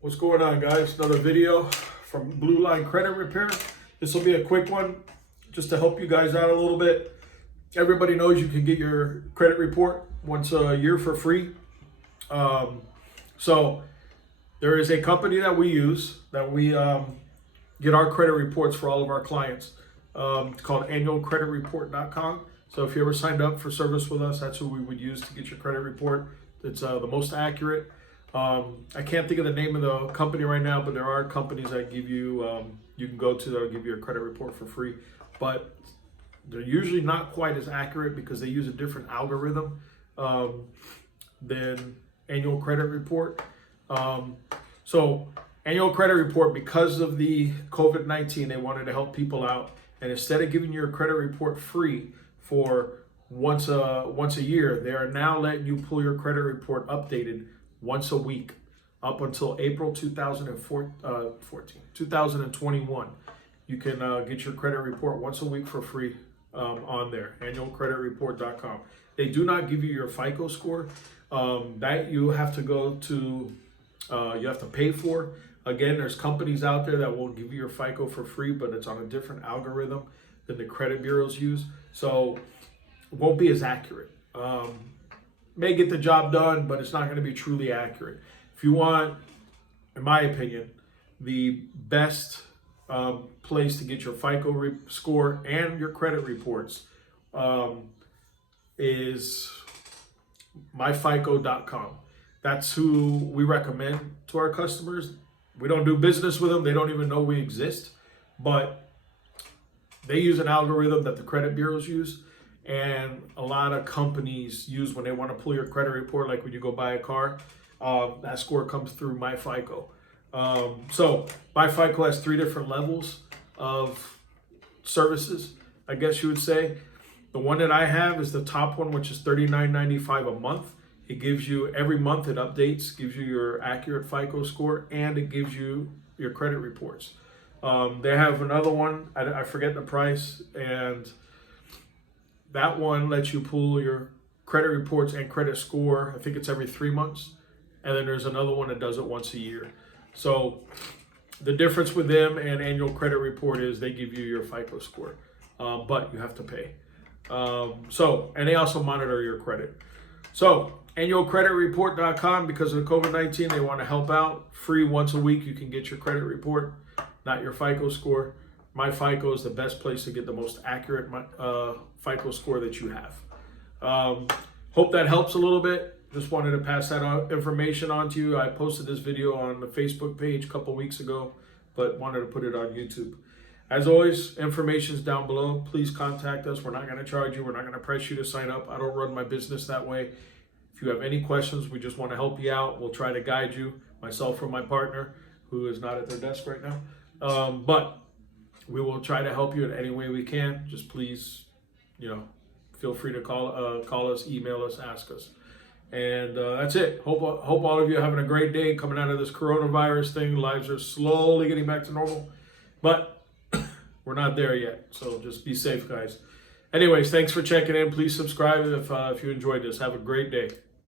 What's going on, guys? Another video from Blue Line Credit Repair. This will be a quick one just to help you guys out a little bit. Everybody knows you can get your credit report once a year for free. So there is a company that we use that we get our credit reports for all of our clients. It's called annualcreditreport.com. So if you ever signed up for service with us, that's who we would use to get your credit report. It's the most accurate. I can't think of the name of the company right now, but there are companies that give you, you can go to that'll give you a credit report for free, but they're usually not quite as accurate because they use a different algorithm than Annual Credit Report. So Annual Credit Report, because of the COVID-19, they wanted to help people out, and instead of giving your credit report free for once a year, they are now letting you pull your credit report updated once a week up until April 2021. You can get your credit report once a week for free on there, annualcreditreport.com. They do not give you your FICO score. That you have to go to, you have to pay for. Again, there's companies out there that will give you your FICO for free, but it's on a different algorithm than the credit bureaus use. So it won't be as accurate. May get the job done, but it's not going to be truly accurate. If you want, in my opinion, the best place to get your FICO score and your credit reports is myfico.com. That's who we recommend to our customers. We don't do business with them. They don't even know we exist, but they use an algorithm that the credit bureaus use. And a lot of companies use when they want to pull your credit report, like when you go buy a car, that score comes through MyFICO. So MyFICO has 3 different levels of services, I guess you would say. The one that I have is the top one, which is $39.95 a month. It gives you, every month it updates, gives you your accurate FICO score, and it gives you your credit reports. They have another one, I forget the price, and that one lets you pull your credit reports and credit score. I think it's every 3 months. And then there's another one that does it once a year. So the difference with them and Annual Credit Report is they give you your FICO score, but you have to pay. And they also monitor your credit. So annualcreditreport.com, because of the COVID-19, they want to help out. Free once a week, you can get your credit report, not your FICO score. MyFICO is the best place to get the most accurate FICO score that you have. Hope that helps a little bit. Just wanted to pass that information on to you. I posted this video on the Facebook page a couple weeks ago, but wanted to put it on YouTube. As always, information is down below. Please contact us. We're not going to charge you. We're not going to press you to sign up. I don't run my business that way. If you have any questions, we just want to help you out. We'll try to guide you, myself or my partner, who is not at their desk right now. But we will try to help you in any way we can. Just please, feel free to call us, email us, ask us. And that's it. Hope all of you are having a great day coming out of this coronavirus thing. Lives are slowly getting back to normal, but we're not there yet. So just be safe, guys. Anyways, thanks for checking in. Please subscribe if you enjoyed this. Have a great day.